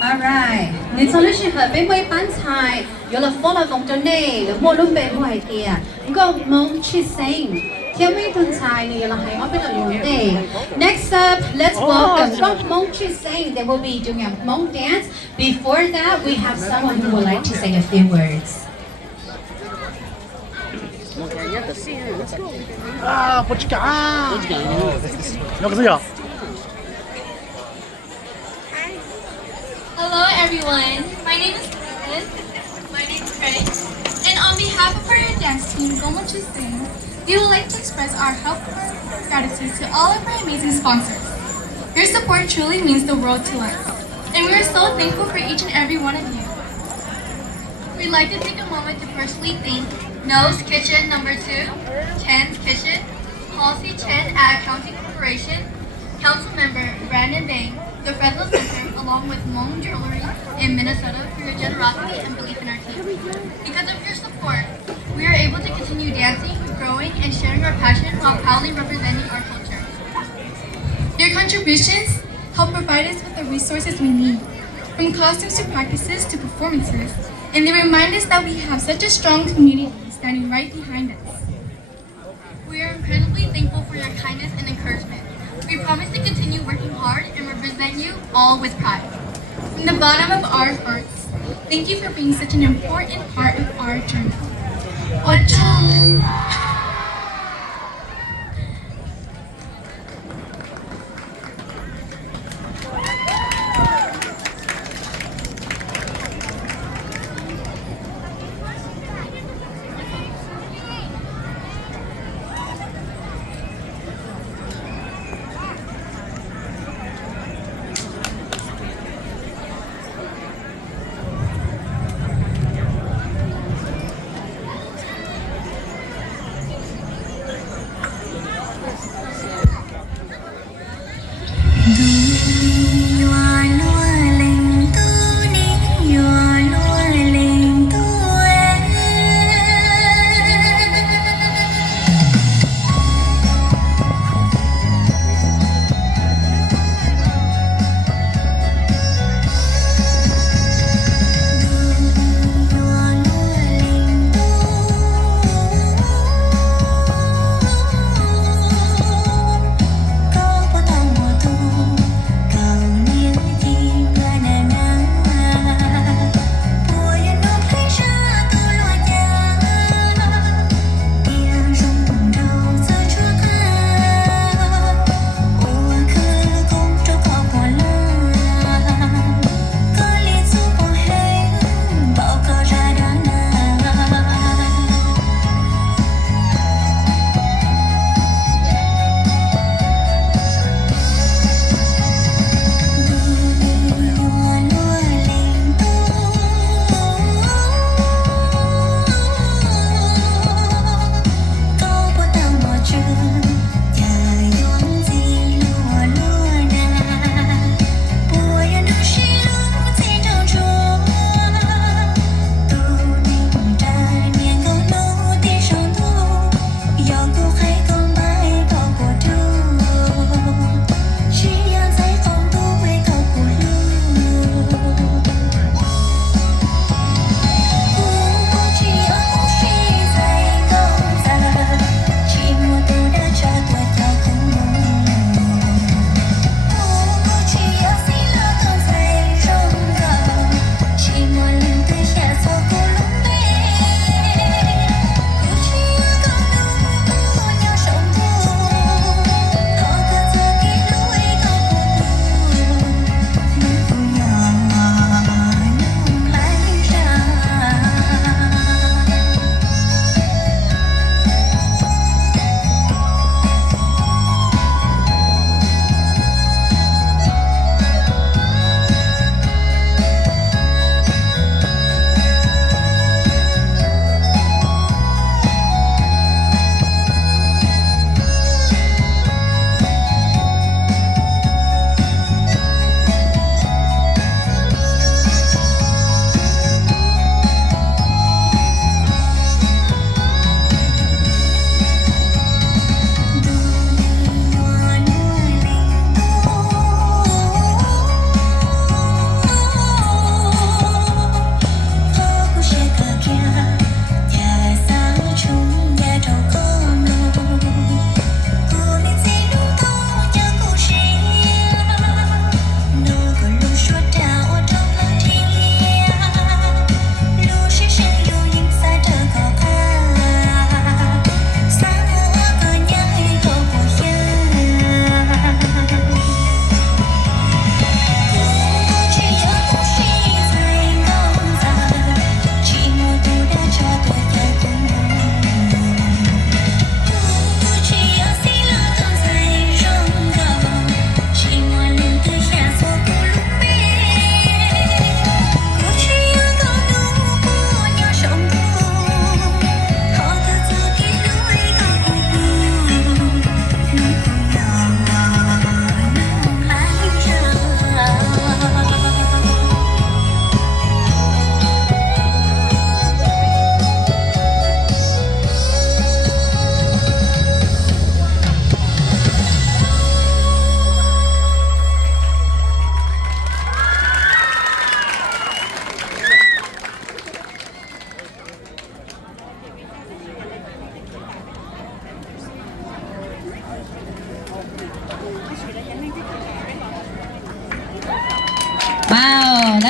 Alright，你真係是係俾每班菜有了放了放咗呢，了冇諗俾好係啲啊，個冇出聲，條尾頓菜你有了係我俾咗用的。Next up, let's welcome 個冇出聲 they will be doing a Hmong dance. Before that, we have someone who would like to say a few words. 啊，不去干，那个谁呀？ Hello everyone, my name is Kevin. My name is Craig. And on behalf of our dance team, Gomochu Sing, we would like to express our heartfelt gratitude to all of our amazing sponsors. Your support truly means the world to us, and we are so thankful for each and every one of you. We'd like to take a moment to personally thank No's Kitchen No. 2, Chen's Kitchen, Halsey Chen at Accounting Corporation, Council Member Brandon Bang, the Federal Center, along with Hmong Jewelry in Minnesota, for your generosity and belief in our team. Because of your support, we are able to continue dancing, growing, and sharing our passion while proudly representing our culture. Your contributions help provide us with the resources we need, from costumes to practices to performances, and they remind us that we have such a strong community standing right behind us. We are incredibly thankful for your kindness and encouragement. We promise to continue working hard and represent you all with pride. From the bottom of our hearts, thank you for being such an important part of our journey.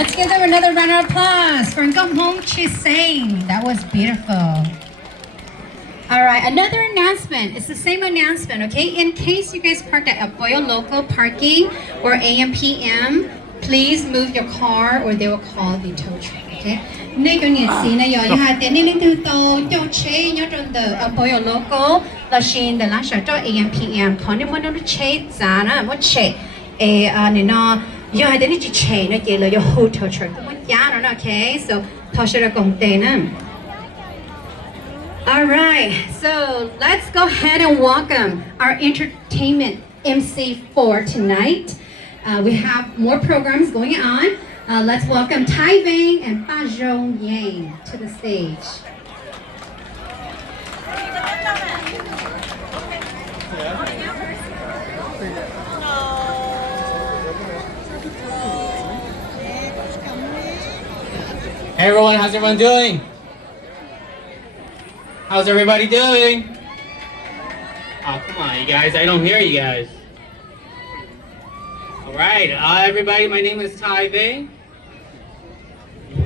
Let's give them another round of applause for hmong chiseng. That was beautiful. All right, another announcement. It's the same announcement, okay? In case you guys parked at Boyo local parking or AM/PM, please move your car or they will call the tow truck, okay? Nay cái nhiệt xí này rồi ha, tiền nên từ tàu cho chế nhớ trong the Boyo local là xin the last cho AM/PM. Còn nếu muốn nó chế giá nó muốn chế, nên nó giờ hay đến chỉ chế nó chỉ là your hotel truck, muốn giá nó, okay? So thao sẽ là công ty nè. All right, so let's go ahead and welcome our entertainment MC for tonight. We have more programs going on. Let's welcome Tai Vang and Pageant Yang to the stage. Hey everyone, how's everyone doing? How's everybody doing? Oh, come on, you guys. I don't hear you guys. All right, everybody, my name is Tai Vang.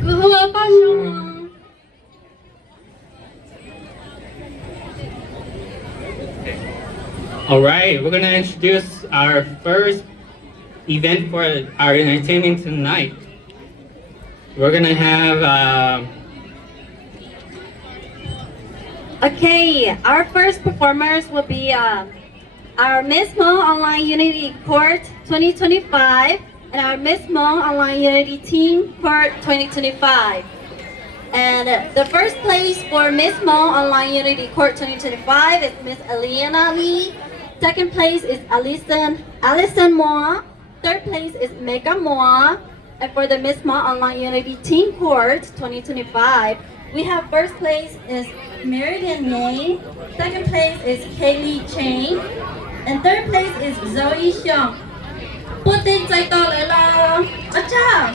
Hello, Pageant. All right, we're going to introduce our first event for our entertainment tonight. We're going to have... Okay, our first performers will be our Miss Hmong Online Unity Court 2025 and our Miss Hmong Online Unity Team Court 2025. And the first place for Miss Hmong Online Unity Court 2025 is Miss Aliana Lee. Second place is Allison Moa. Third place is Mega Moa. And for the Miss Hmong Online Unity Team Court 2025, we have first place is Meridian Yang, second place is Kaylee Chang, and third place is Zoe Xiong. Put in tay to lại là Acha.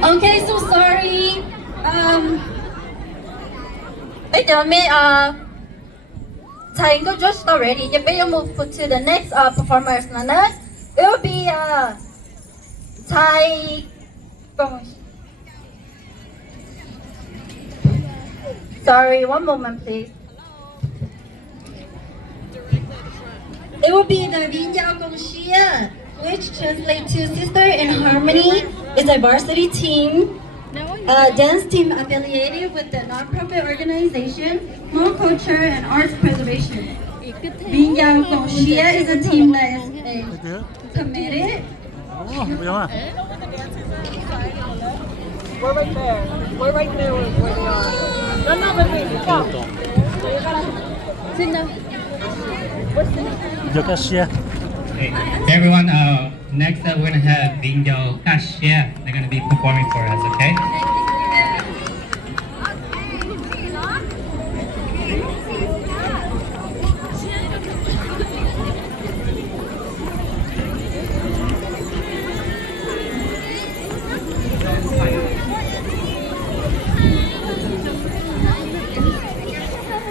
Okay, so sorry. Bây giờ mình Thầy go just already. You better move to the next performers nữa. It will be Thai. Sorry, one moment please. It will be the Vinh Giao Công Xia, which translates to Sister in Harmony. It's a varsity team, dance team affiliated with the non-profit organization Hmong Culture and Arts Preservation. Vinh Giao Công Xia is a team that is committed. We're right there. We're right there where they are. No, baby, go. Sit down. Hey, everyone, next up we're gonna have Vinh Giao Kashia. They're gonna be performing for us, okay?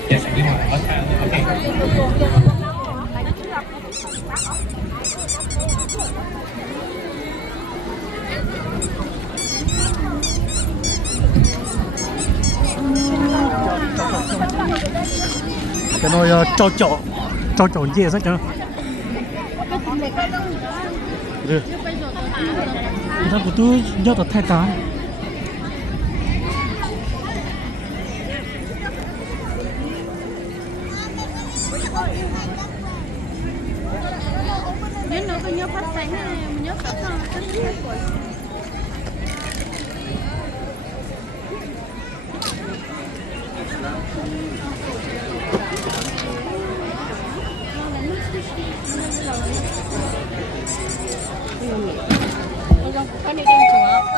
Yes, we want. Okay. Cái nồi cho chỗ dễ sao chứ? Được. người ta của tôi do tập thay cá Nhớ nó có nhớ phát sáng này, mình nhớ phát sáng cái này đem chúa.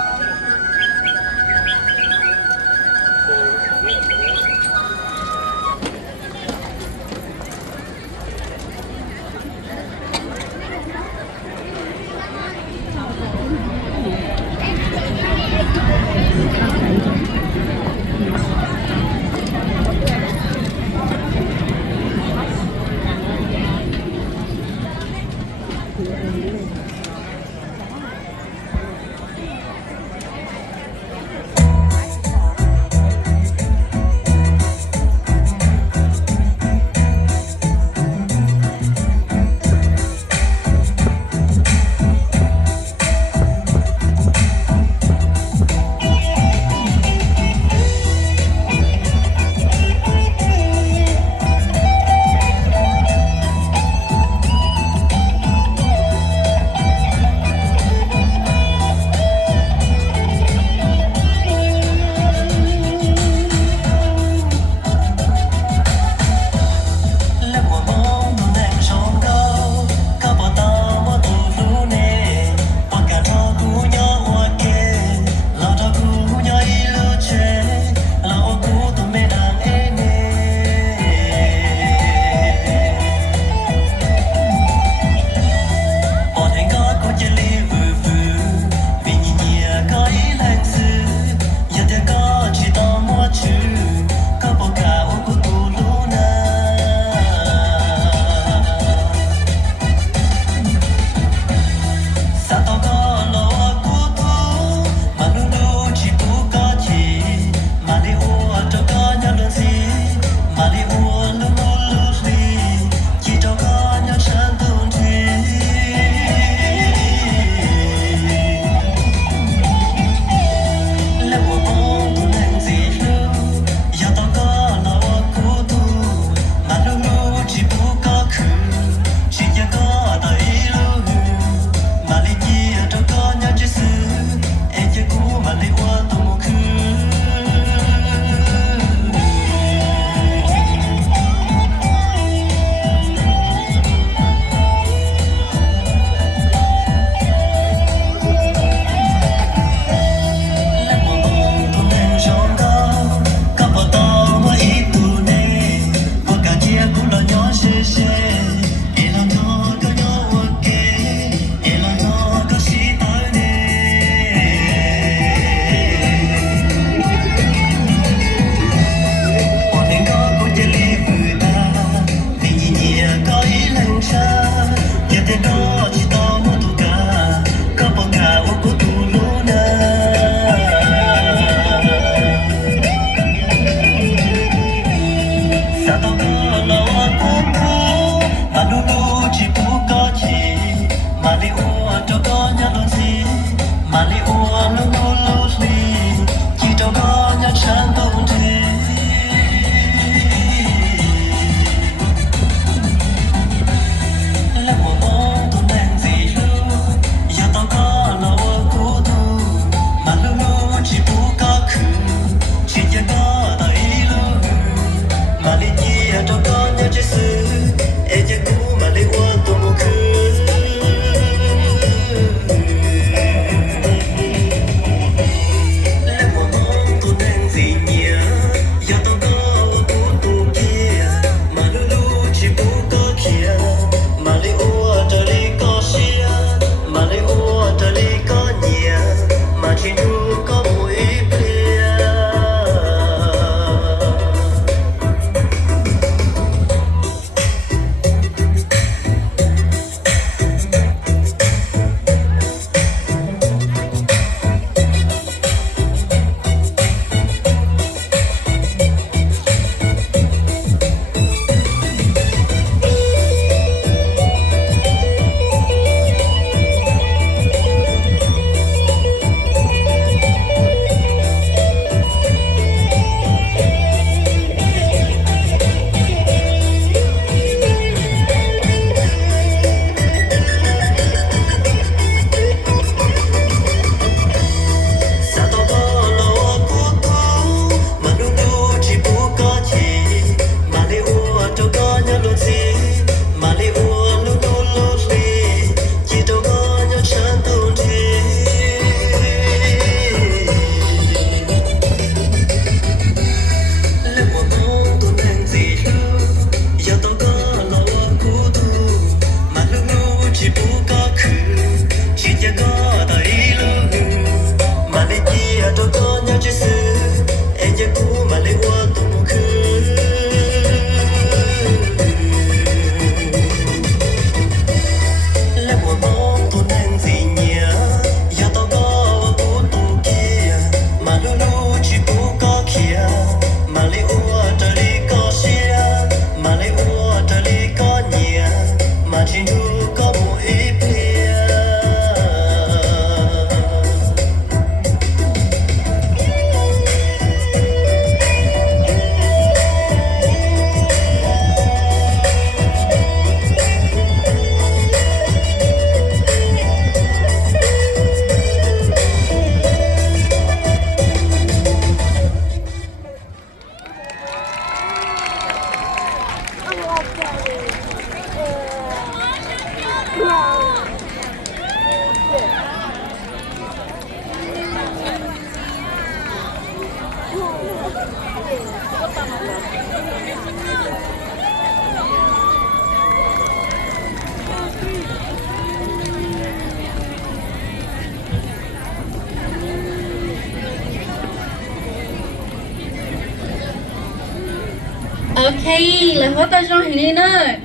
Okay, let's go to John Helena.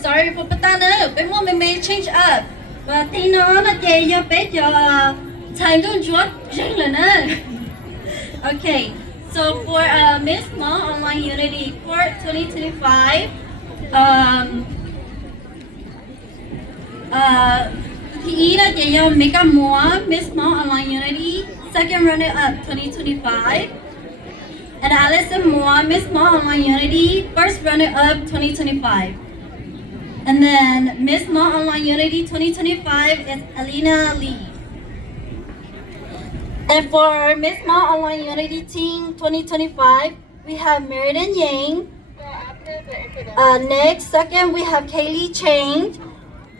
Sorry for patana, but more may change up. But you know, not your bed, your time don't drop, Okay, so for Miss Ma Online Unity Court 2025, Tina Jaya Mika Moa, Miss Ma Online Unity, second runner up 2025. And Alison Moa, Miss Ma Online Unity, first runner up 2025. And then Miss Ma Online Unity 2025 is Alina Lee. And for Miss Ma Online Unity Team 2025, we have Meriden Yang. Next, second, we have Kaylee Chang.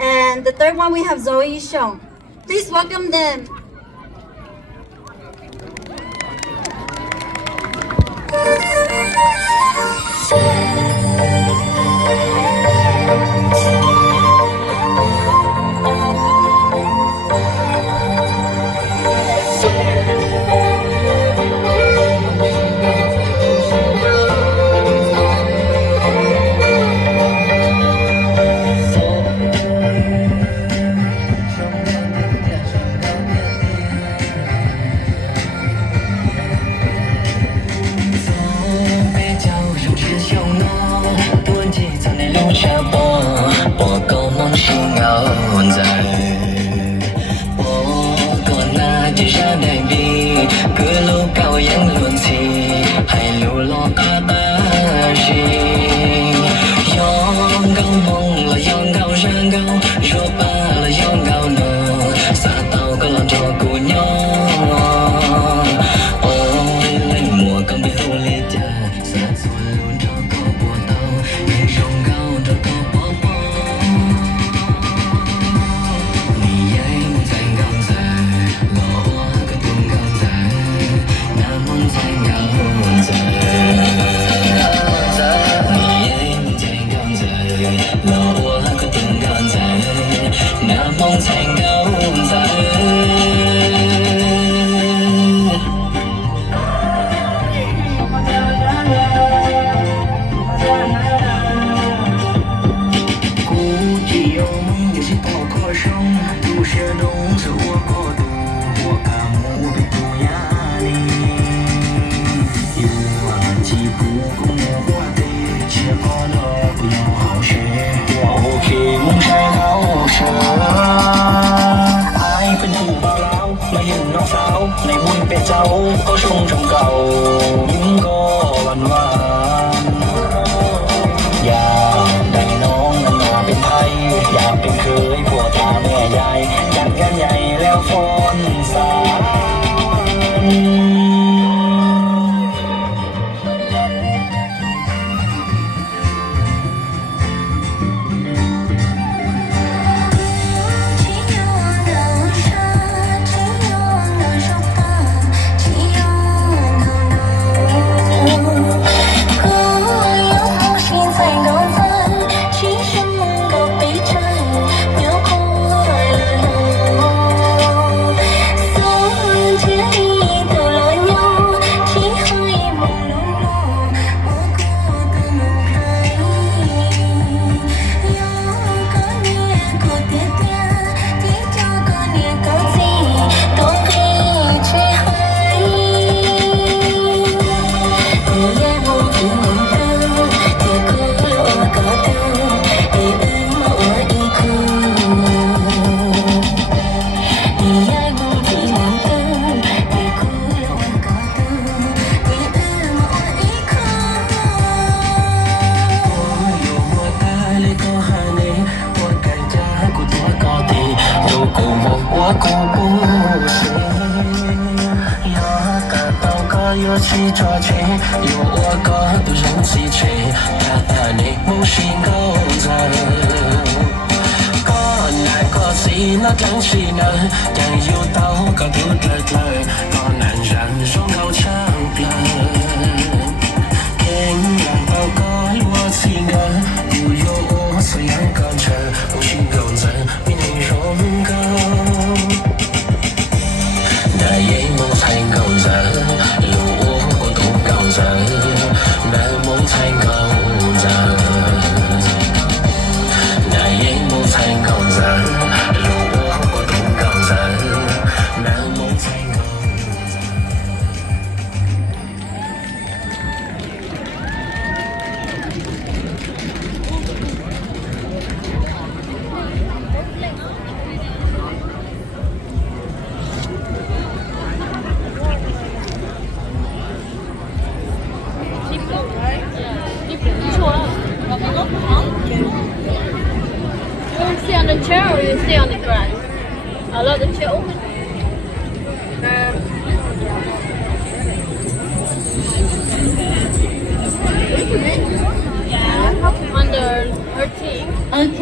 And the third one, we have Zoe Xiong. Please welcome them.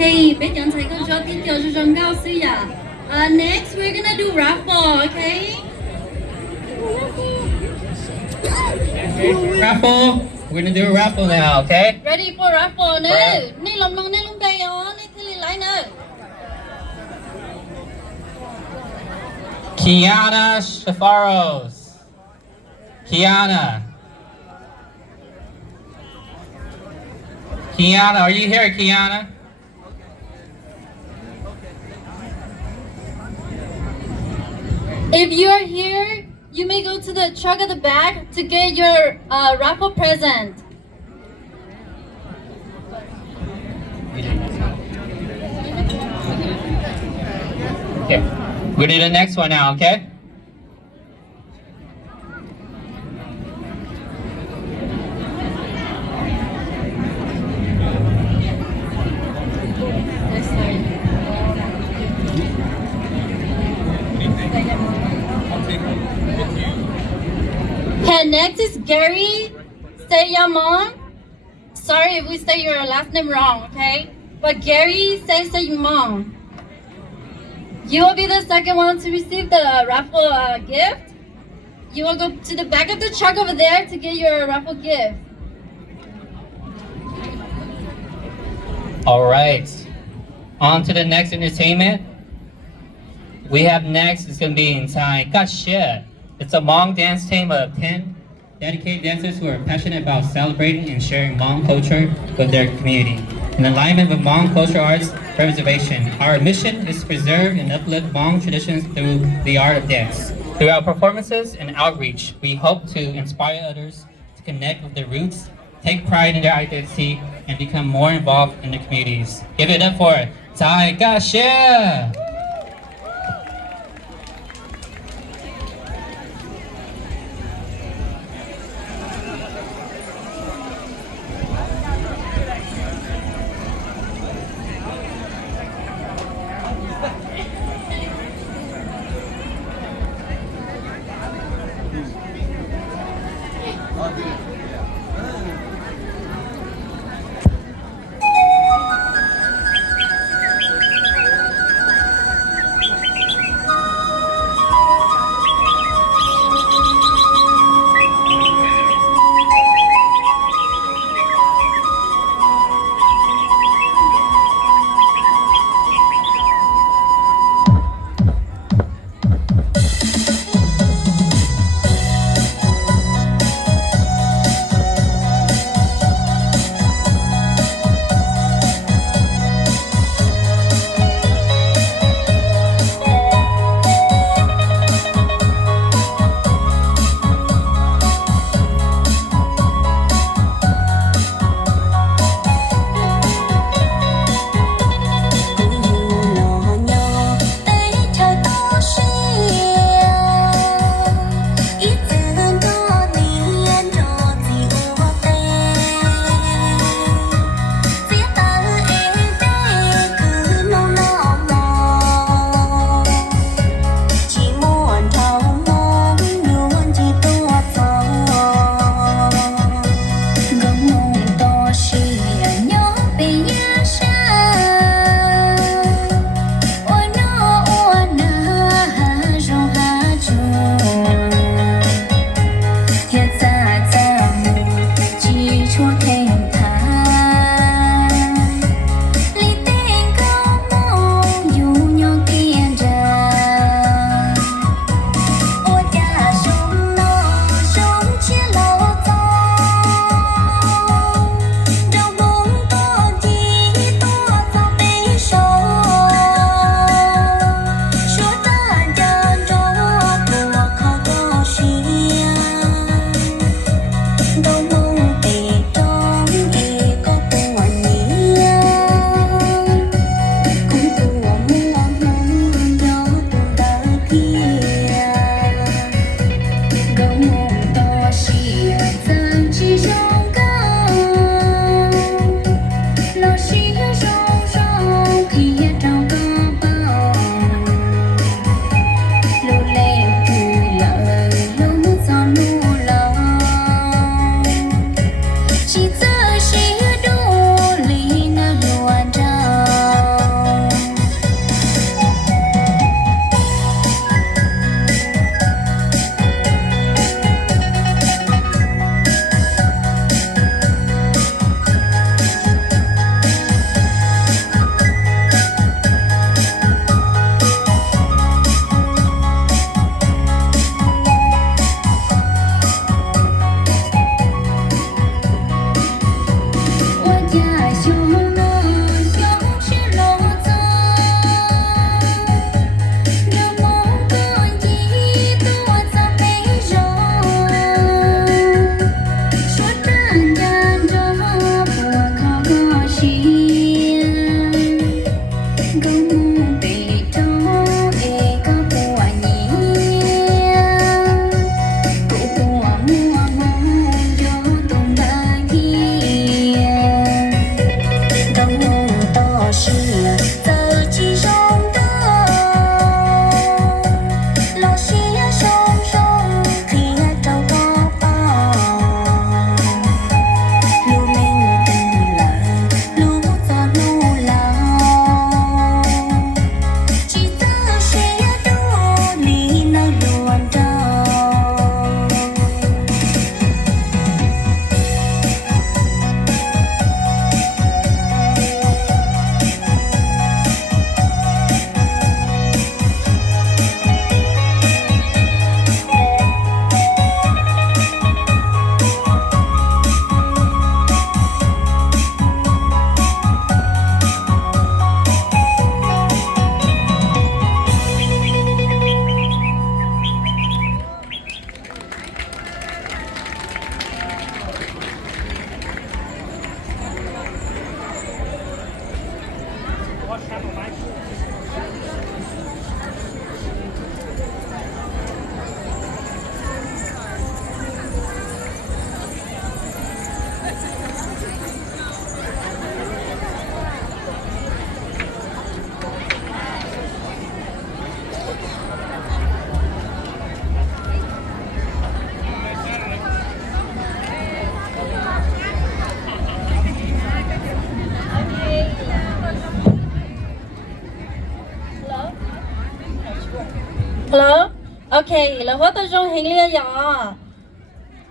Okay, bây giờ thầy con cho tin cho chúng cao sư à. Next we're gonna do raffle, okay? Raffle. We're gonna do a raffle now, okay? Ready for raffle nữa. Right. Ni lòng nong ni lòng bay ó, ni thi lại nữa. Kiana Shafaros. Kiana. Kiana, are you here, Kiana? If you are here, you may go to the truck at the back to get your raffle present. Okay. We're gonna do the next one now, okay? And next is Gary Sayamon. Sorry if we say your last name wrong, okay? But Gary Sayamon. You will be the second one to receive the raffle gift. You will go to the back of the truck over there to get your raffle gift. All right. On to the next entertainment. We have next is gonna be in Thai. Gotcha. It's a Hmong dance team of 10 dedicated dancers who are passionate about celebrating and sharing Hmong culture with their community. In alignment with Hmong cultural arts preservation, our mission is to preserve and uplift Hmong traditions through the art of dance. Through our performances and outreach, we hope to inspire others to connect with their roots, take pride in their identity, and become more involved in their communities. Give it up for Thai Gotcha! Okay, là hóa tao trong hình lia ya.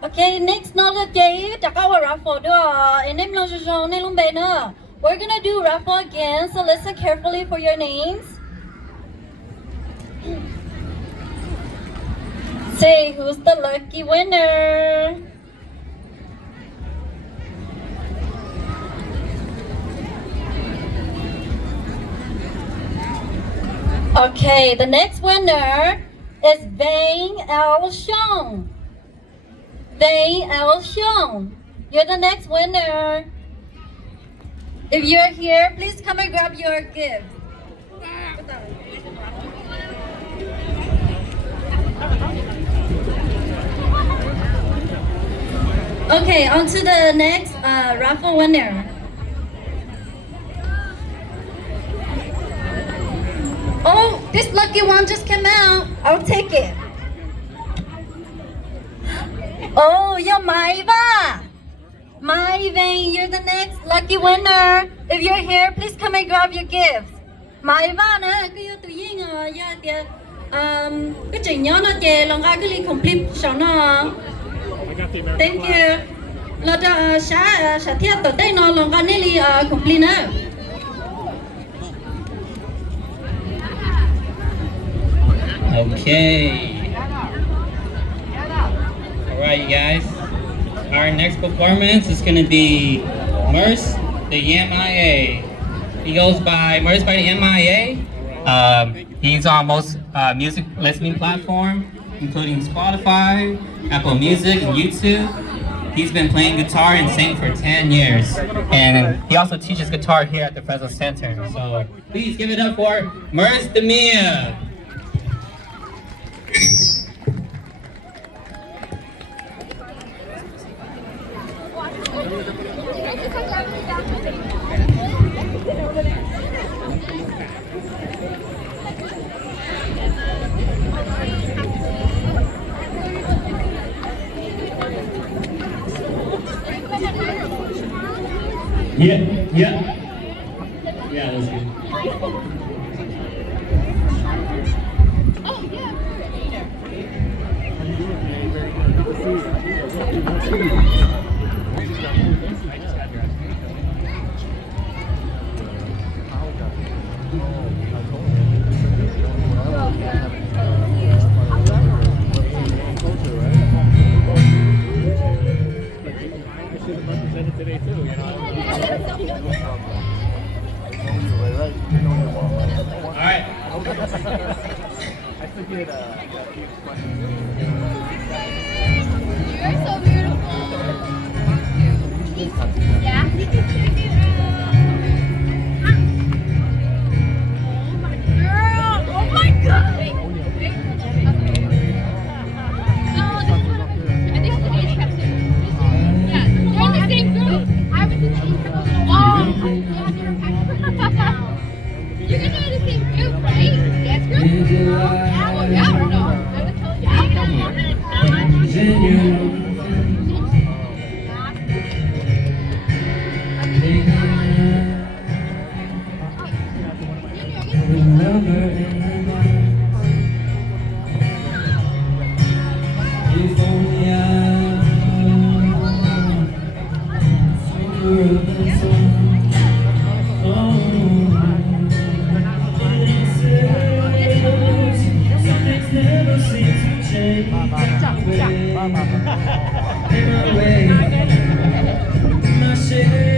Okay, next nó là chơi chắc có raffle đó. Anh em lo trong này luôn bên nữa. We're gonna do raffle again, so listen carefully for your names. Say who's the lucky winner. Okay, the next winner is Vang L. Xiong. Vang L. Xiong. You're the next winner. If you're here, please come and grab your gift. Okay, on to the next raffle winner. Oh, this lucky one just came out. I'll take it. Oh, you're Maiva. Maiva, you're the next lucky winner. If you're here, please come and grab your gifts. Maiva nè, cái tự nhiên ya tiền cái chuyện nhỏ nó chè lòng ai cái ly complete sao nó. Thank you. Là cho xã thiết tổ tây nó lòng ai ly complete nè. Okay. Alright, you guys. Our next performance is going to be Merce, the MIA. He goes by Merce by the MIA. He's on most music listening platforms, including Spotify, Apple Music, and YouTube. He's been playing guitar and singing for 10 years. And he also teaches guitar here at the Fresno Center. So please give it up for Merce the Mia. Yeah, that's good. Alright. You're so beautiful. Yeah. Girl, oh my god. Wait. Oh, this one. I think it's an age capsule. Yeah, you're in the same group. I was in the age capsule. Oh, yeah, they're packed. You guys are in the same group, right? Dance group? Yeah, well, yeah or no? I would tell you. My